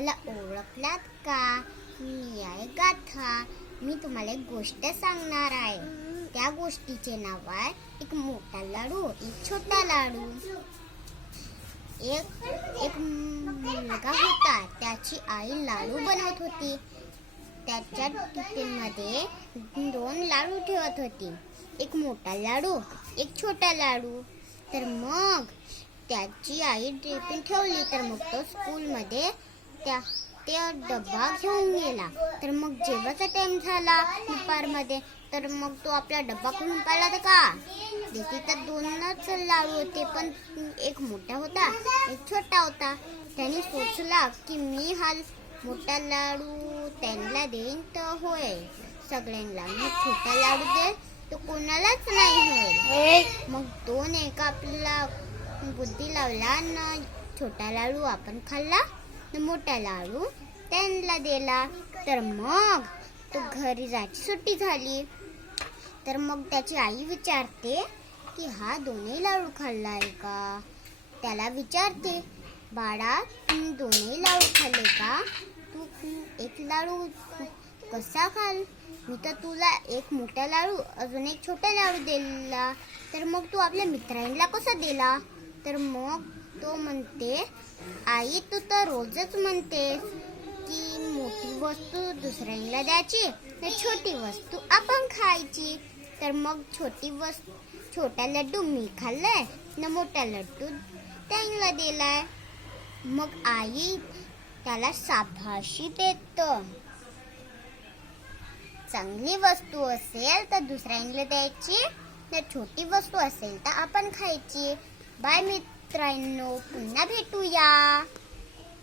मला ओळखलात का? मी आहे गाथा. मी तुम्हाला एक गोष्ट सांगणार आहे. त्या गोष्टीचे नाव आहे एक मोठा लाडू, एक छोटा लाडू. एक मुलगा होता. त्याची आई लाडू बनवत होती. त्याच्या टिफिनमध्ये 2 लाडू ठेवत होती. एक मोठा लाडू, एक छोटा लाडू. तर मग त्याची आई टिफिन ठेवली. तर मग तो स्कूलमध्ये ते डब्बा घेऊन गेला. तर मग जेवायचा टाइम झाला दुपारमध्ये. तर मग तो आपला डब्बा खोलून पाहिला तर का तिथं 2च लाडू होते. पण एक मोठा होता, एक छोटा होता. त्याने सोचला की मी हा मोठा लाडू त्यांना देईन तर होय सगळ्यांना. मग छोटा लाडू दे तो कोणालाच नाही होईल. मग 2 एका आपल्याला बुद्धी लावला न छोटा लाडू आपण खाल्ला, मोठा लाडू त्यांना दिला. तर मग तो घरी जायची सुट्टी झाली. तर मग त्याची आई विचारते की हा 2 लाडू खाल्लाय का? त्याला विचारते, बाळा तू 2 लाडू खाल्ले का? तू एक लाडू कसा खाल? मी तर तुला एक मोठा लाडू अजून एक छोटा लाडू दिला. तर मग तू आपल्या मित्रांना कसा दिला? तर मग तो म्हणते, आई तू तर रोजच म्हणतेस की मोठी वस्तू दुसऱ्यांना द्यायची तर छोटी वस्तू आपण खायची. तर मग छोटा लड्डू मी खाल्लाय न मोठा लड्डू त्यांना दिलाय. मग आई त्याला शाबासकी देत. चांगली वस्तू असेल तर दुसऱ्यांना द्यायची, तर छोटी वस्तू असेल तर आपण खायची. बाय मित्रांनो, पुन्हा भेटूया.